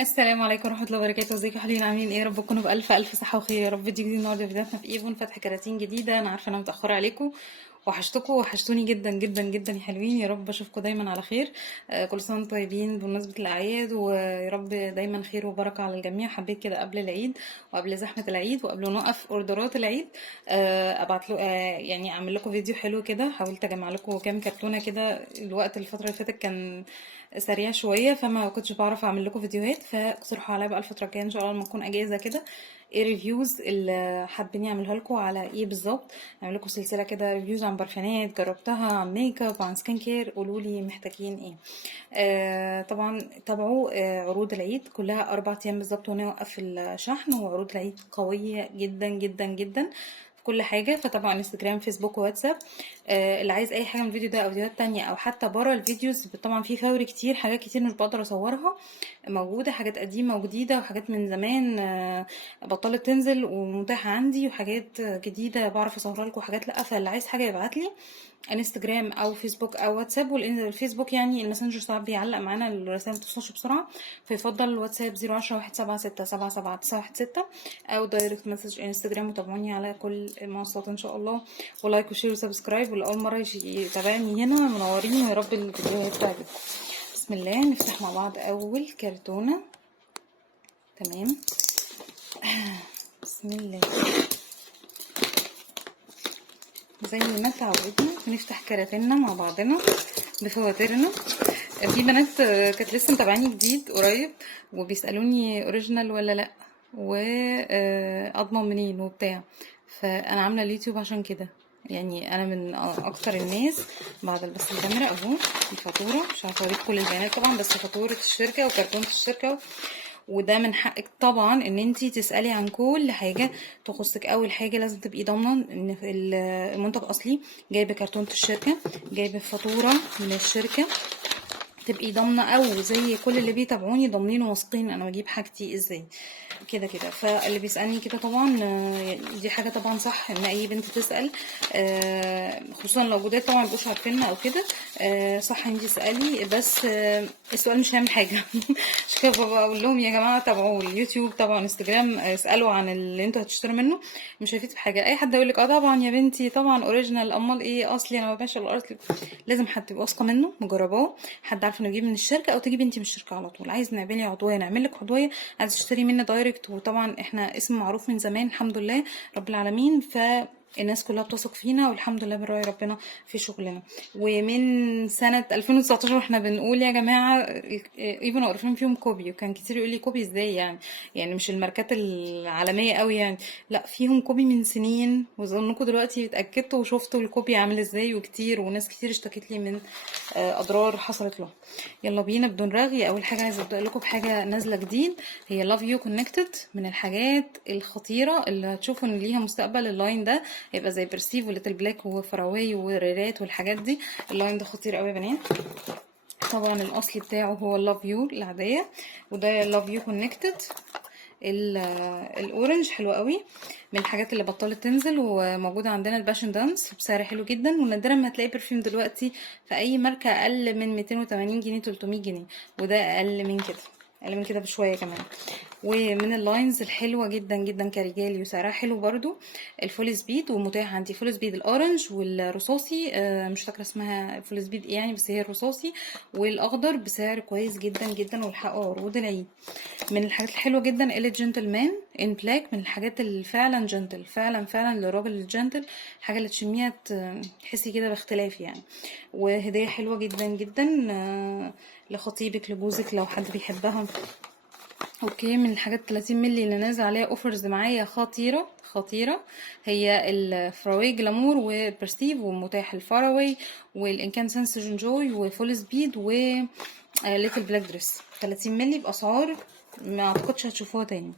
السلام عليكم ورحمة الله وبركاته. ازيكم يا حلوين؟ عاملين ايه؟ يا رب تكونوا بألف ألف صحة وخير. يا رب فيديو جديد النهارده. فيديوهاتنا في ايفون فتح كراتين جديدة. انا عارفة انا متأخرة عليكم، وحشتوني جدا جدا جدا يا حلوين. يا رب اشوفكم دايما على خير. كل سنة وانتم طيبين بمناسبة الأعياد، ويا رب دايما خير وبركة على الجميع. حبيت كده قبل العيد وقبل زحمة العيد وقبل ما نوقف اوردرات العيد ابعت له يعني اعمل لكم فيديو حلو كده. حاولت اجمع لكم كام كرتونة كده. الوقت الفترة اللي فاتت كان سريع شويه، فما كنتش بعرف اعمل لكم فيديوهات، فاقترحوا عليا بقى الفتره الجايه ان شاء الله لما نكون اجازه كده ايه ريفيوز اللي حابين اعملها لكم على ايه بالظبط. اعمل لكم سلسله كده ريفيوز عن برفانات جربتها، عن ميك اب، عن سكين كير. قولوا لي محتاجين ايه. طبعا تابعوا عروض العيد كلها 4 ايام بالظبط ونوقف الشحن. وعروض العيد قويه جدا جدا جدا في كل حاجه. فطبعا انستجرام، فيسبوك، واتساب. اللي عايز اي حاجه من الفيديو ده او فيديوهات تانية او حتى بره الفيديوز، طبعا في فوري كتير، حاجات كتير مش بقدر اصورها موجوده، حاجات قديمه وجديده وحاجات من زمان بطلت تنزل ومتاحه عندي، وحاجات جديده بعرف اصورها لكم وحاجات لا. فاللي عايز حاجه يبعت لي انستجرام او فيسبوك او واتساب. والفيسبوك يعني الماسنجر صعب بيعلق معانا، الرسائل ما بتوصلش بسرعه، فيفضل الواتساب 010 176 716 او دايركت مسج انستجرام. وتابعوني على كل المنصات ان شاء الله، ولايك وشير وسبسكرايب. واللي اول مره يتابعني هنا منورين، ويا رب الفيديوهات تعجبكم. بسم الله نفتح مع بعض اول كرتونه. تمام، بسم الله. زي ما تعودنا نفتح كراتيننا مع بعضنا بفواتيرنا. في بنات كانت لسه متابعاني جديد قريب وبيسالوني اوريجينال ولا لا، واضمن منين وبتاع. فانا عامله اليوتيوب عشان كده. يعني انا من اكتر الناس بعد بس الكاميرا اهو الفاتوره. مش عارفه اوريك كل البيانات طبعا، بس فاتوره الشركه وكرتونه الشركه. وده من حقك طبعا ان انتي تسالي عن كل حاجه تخصك. اول حاجه لازم تبقي ضامنه ان المنتج اصلي، جايبه كرتونه الشركه، جايبه فاتوره من الشركه. تبقي ضامنه، او زي كل اللي بيتابعوني ضامنين وواثقين انا بجيب حاجتي ازاي كده كده. فاللي بيسالني كده طبعا دي حاجه طبعا صح ان اي بنت تسال، خصوصا لو جداد طبعا مبقوش عارفيننا او كده. صح انتي تسالي، بس السؤال مش هيعمل حاجه. عشان كده بقول لهم يا جماعه تابعوا اليوتيوب، طبعا انستجرام، اسالوا عن اللي انتوا هتشتروا منه. مش هيفيد في حاجه. اي حد يقول لك اه طبعا يا بنتي طبعا اوريجينال، امال ايه اصلي، انا ما ببيعش الا اصلي. لازم حد تبقى واثقه منه مجرباه، حد عارفه انه يجيب من الشركه، او تجيبي انتي من الشركه على طول. عايز نعملي عضويه نعمل لك عضويه، عايز تشتري منا دايركت. وطبعا احنا اسم معروف من زمان الحمد لله رب العالمين، الناس كلها بتثق فينا والحمد لله بنراعي ربنا في شغلنا. ومن سنة 2019 واحنا بنقول يا جماعة ايفن اوريفليم فيهم كوبي. وكان كتير يقول لي كوبي ازاي يعني؟ يعني مش الماركات العالمية قوي يعني، لا فيهم كوبي من سنين. وظنكم دلوقتي اتأكدتوا وشفتوا الكوبي عامل ازاي، وكتير وناس كتير اشتكت لي من اضرار حصلت له. يلا بينا بدون رغي. اول حاجه عايزه ابدا لكم بحاجه نازله جديد، هي لاف يو كونكتد. من الحاجات الخطيره اللي هتشوفوا ان ليها مستقبل. اللاين ده هيبقى زي برسيف وليتل بلاك وفراوي وريرات والحاجات دي. اللاين ده خطير قوي يا بنات. طبعا الاصلي بتاعه هو اللاف يو العاديه، وده لاف يو كونكتد. الاورنج حلو قوي، من الحاجات اللي بطلت تنزل وموجوده عندنا. الباشن دانس بسعر حلو جدا، ونادرا ما تلاقي برفيوم دلوقتي في اي ماركه اقل من 280 جنيه 300 جنيه. وده اقل من كده، اقل من كده بشويه كمان. ومن اللاينز الحلوه جدا جدا كرجالي وسعرها حلو برضو الفول سبيد. ومتاح عندي فول سبيد الاورنج والرصاصي، مش فاكره اسمها فول سبيد ايه يعني، بس هي الرصاصي والاخضر بسعر كويس جدا جدا. والحقوا عروض العيد. من الحاجات الحلوه جدا اللي جنتلمان ان بلاك، من الحاجات اللي فعلا جنتل، فعلا فعلا للراجل الجنتل. حاجه اللي تشميها تحسي كده باختلاف يعني. وهديه حلوه جدا جدا لخطيبك لجوزك لو حد بيحبها. اوكي، من الحاجات 30 مللي اللي نازل عليها اوفرز معايا خطيره خطيره، هي الفراوي جلامور وبرستيف، ومتاح الفراوي والانكانسنس جونجوي وفول سبيد و ليتل بلاك دريس. 30 مللي باسعار ما اعتقدش هتشوفوها تاني.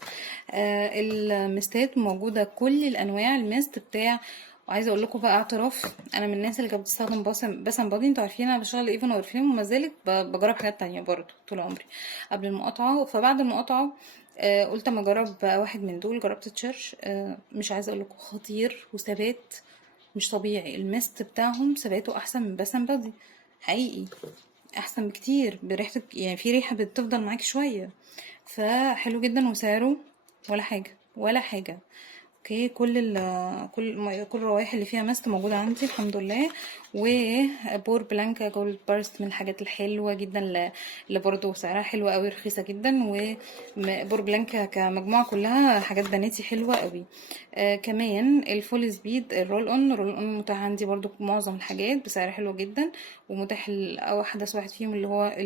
المستات موجوده كل الانواع المست بتاع. وعايزه اقول لكم بقى اعتراف، انا من الناس اللي كانت بتستخدم باسم بادي. انتوا عارفين انا بشتغل ايفون اورفليم، وما زالت بجرب حاجات تانية برضو طول عمري قبل المقاطعه. فبعد المقاطعه قلت اما اجرب واحد من دول. جربت تشيرش، مش عايزه اقول لكم خطير وثبات مش طبيعي. المست بتاعهم ثباته احسن من باسم بادي حقيقي، احسن بكتير بريحتك. يعني في ريحه بتفضل معاكي شويه. فحلو جدا وسعره ولا حاجه ولا حاجه. اوكي، كل الروائح اللي فيها ماست موجوده عندي الحمد لله. وبور بلانكا جولد بارست من الحاجات الحلوه جدا اللي برضه سعرها حلو قوي، رخيصه جدا. وبور بلانكا كمجموعه كلها حاجات بناتي حلوه قوي. كمان الفول سبيد الرول اون متاح عندي برضو معظم الحاجات بسعر حلو جدا، ومتاح احدث واحد فيهم اللي هو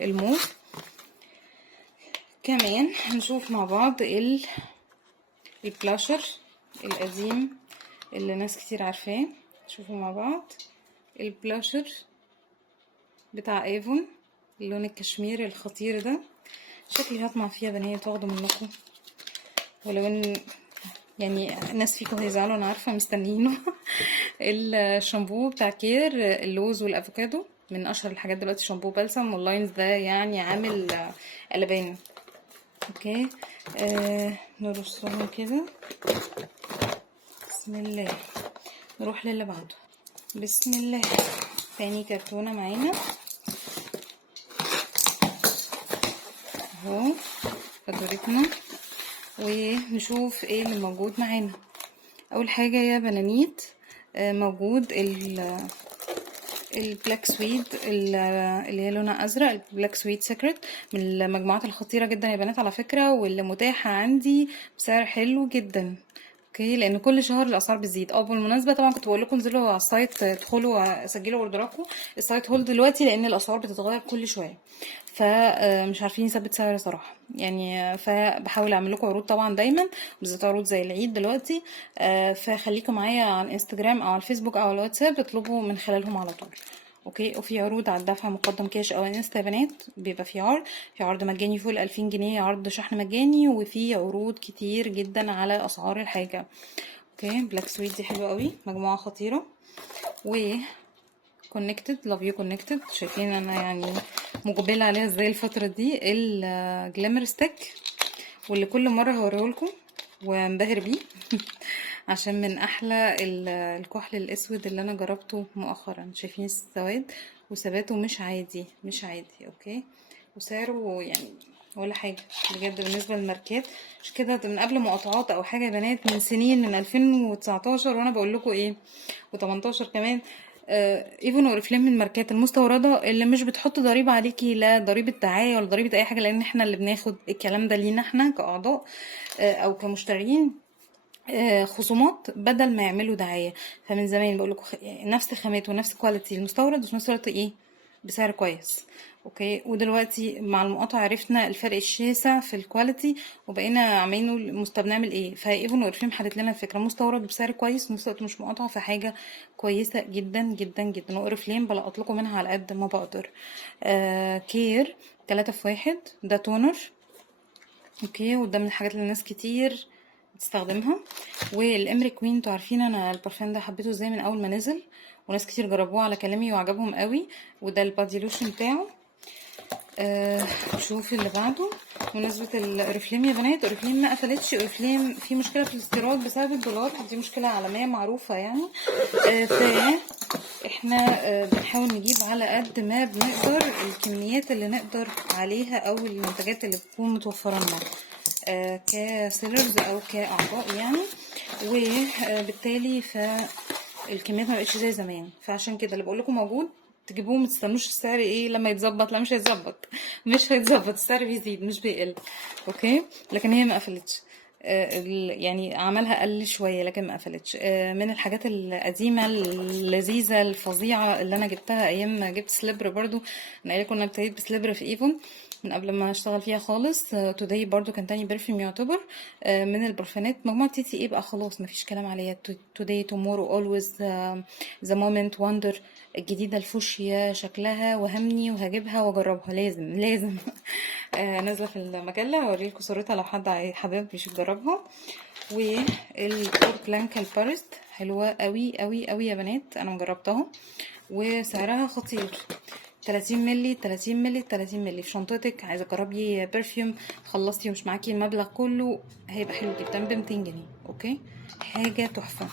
الموف. كمان هنشوف مع بعض البلاشر القديم اللي ناس كتير عارفاه. شوفوا مع بعض البلاشر بتاع ايفون، اللون الكشميري الخطير ده. شكلي هطمع فيها بنات واخده منكم، ولو ان يعني ناس فيكم هيزعلوا انا عارفه مستنيينه. الشامبو بتاع كير اللوز والافوكادو من اشهر الحاجات دلوقتي. شامبو بلسم واللاينز ده يعني عامل قلبان. اوكي، نرصهم كده. بسم الله، نروح للي بعده. بسم الله، تاني كرتونه معانا اهو فاتورتنا، ونشوف ايه اللي موجود معانا. اول حاجه يا بنانيت موجود البلاك سويد اللي هي لونها ازرق، البلاك سويد سيكريت، من المجموعات الخطيره جدا يا بنات على فكره، واللي متاحه عندي بسعر حلو جدا. اوكي، لان كل شهر الاسعار بتزيد. بالمناسبه طبعا كنت بقول لكم انزلوا على السايت تدخلوا سجلوا اوردراتكم. السايت هولد دلوقتي لان الاسعار بتتغير كل شويه، فمش عارفين نثبت سعر صراحه يعني. فبحاول اعمل لكم عروض طبعا دايما، بالذات عروض زي العيد دلوقتي. فخليكم معايا على الانستجرام او على الفيسبوك او على الواتساب، اطلبوا من خلالهم على طول. اوكي، وفي عروض على الدفع مقدم كاش او انستا يا بنات. بيبقى في عرض مجاني فوق 2000 جنيه، عرض شحن مجاني، وفي عروض كتير جدا على اسعار الحاجه. اوكي، بلاك سويت دي حلوه قوي، مجموعه خطيره. و كونكتد لاف يو كونكتد، شايفين انا يعني مقبله عليها ازاي الفتره دي. الجلامر ستيك، واللي كل مره هوريهولكم وانبهر بيه عشان من احلى الكحل الاسود اللي انا جربته مؤخرا. شايفين السواد وثباته مش عادي مش عادي. اوكي، وسعره يعني ولا حاجه بجد بالنسبه للماركات. مش كده من قبل مقاطعات او حاجه يا بنات، من سنين، من 2019 وانا بقول لكم ايه، و18 كمان. ايفون واوريفليم من الماركات المستورده اللي مش بتحط ضريبه عليكي، لا ضريبه دعايه ولا ضريبه اي حاجه، لان احنا اللي بناخد الكلام ده لينا احنا كاعضاء او كمشترين. خصومات بدل ما يعملوا دعايه. فمن زمان بقول لكم نفس خامات ونفس كواليتي المستورد، وفي نفس الوقت ايه بسعر كويس. اوكي، ودلوقتي مع المقاطعه عرفنا الفرق الشاسع في الكواليتي، وبقينا عاملينه بنعمل ايه. فايفون واورفليم حدت لنا الفكره، مستورد بسعر كويس وفي نفس الوقت مش مقاطعه، فحاجه كويسه جدا جدا جدا. واورفليم بلقط لكم منها على قد ما بقدر. كير 3 في 1 ده تونر. اوكي، وده من الحاجات اللي الناس كتير بتستخدمها. والامري كوين، انتوا عارفين انا البارفان ده حبيته ازاي من اول ما نزل، وناس كتير جربوه على كلامي وعجبهم قوي. وده البادي لوشن بتاعه. شوف اللي بعده. بمناسبة الاوريفليم يا بنات، اوريفليم ما قفلتش. اوريفليم في مشكلة في الاستيراد بسبب الدولار، دي مشكلة عالمية معروفة يعني. احنا بنحاول نجيب على قد ما بنقدر الكميات اللي نقدر عليها او المنتجات اللي بتكون متوفرة لنا كسيلرز او كاعضاء يعني. وبالتالي فالكميات ما بقتش زي زمان، فعشان كده اللي بقول لكم موجود تجيبوه، ما تستنوش السعر ايه لما يتظبط. لا، مش هيتظبط مش هيتظبط، السعر بيزيد مش بيقل. اوكي، لكن هي ما قفلتش. يعني عملها قل شويه لكن ما قفلتش. من الحاجات القديمه اللذيذه الفظيعه اللي انا جبتها ايام ما جبت سليبر برضو. انا قايله كنا ابتديت بسليبر في ايفون من قبل ما اشتغل فيها خالص. توداي برضو كان تاني برفيوم يعتبر من البرفانات مجموعه تي تي ايه بقى، خلاص مفيش كلام عليها. توداي، تومورو، اولويز، ذا مومنت، وندر الجديده الفوشيا شكلها وهمني، وهجيبها واجربها لازم لازم. نازله في المجله، هوريلكوا صورتها لو حد حابب يجربها. والبور بلانكا البارست حلوه قوي قوي قوي يا بنات، انا مجربتها وسعرها خطير. 30 ملي 30 ملي 30 ملي في شنطتك. عايزه تجربي برفيوم خلصتي ومش معاكي المبلغ كله، هيبقى حلو جدا ب 200 جنيه. اوكي، حاجه تحفه.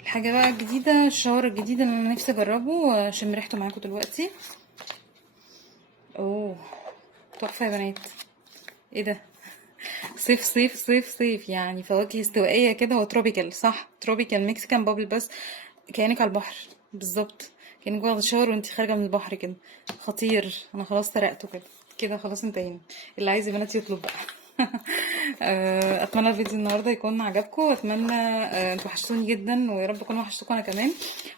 الحاجه بقى الجديده، الشاور الجديد اللي انا نفسي اجربه، شم ريحته معاكم دلوقتي. اوه تحفه يا بنات، ايه ده؟ صيف صيف صيف صيف، يعني فواكه استوائية كده وتروبيكال، صح؟ تروبيكال مكسيكان بابل بس. كأنك على البحر بالظبط، كأنك واخدة شاور وانتي خارجة من البحر كده. خطير. انا خلاص سرقته كده. كده خلاص انتهينا. اللي عايز يا بنات يطلب بقى. اتمنى الفيديو النهارده يكون عجبكم، واتمنى انتوا وحشتوني جدا، ويا رب اكون وحشتكم انا كمان.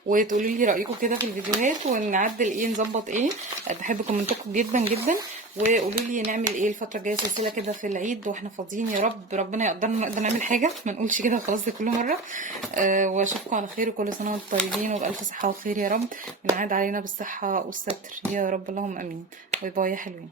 وتقولوا لي رايكم كده في الفيديوهات ونعدل ايه نظبط ايه. بحب كومنتاتكم جدا جدا. وقولوا لي نعمل ايه الفتره الجايه، سلسله كده في العيد واحنا فاضيين، يا رب ربنا يقدرنا نقدر نعمل حاجه، ما نقولش كده وخلاص زي كل مره. واشوفكم على خير، وكل سنه وانتم طيبين وبالف صحه وخير يا رب. ونعاد علينا بالصحه والستر يا رب، اللهم امين. باي باي يا حلوين.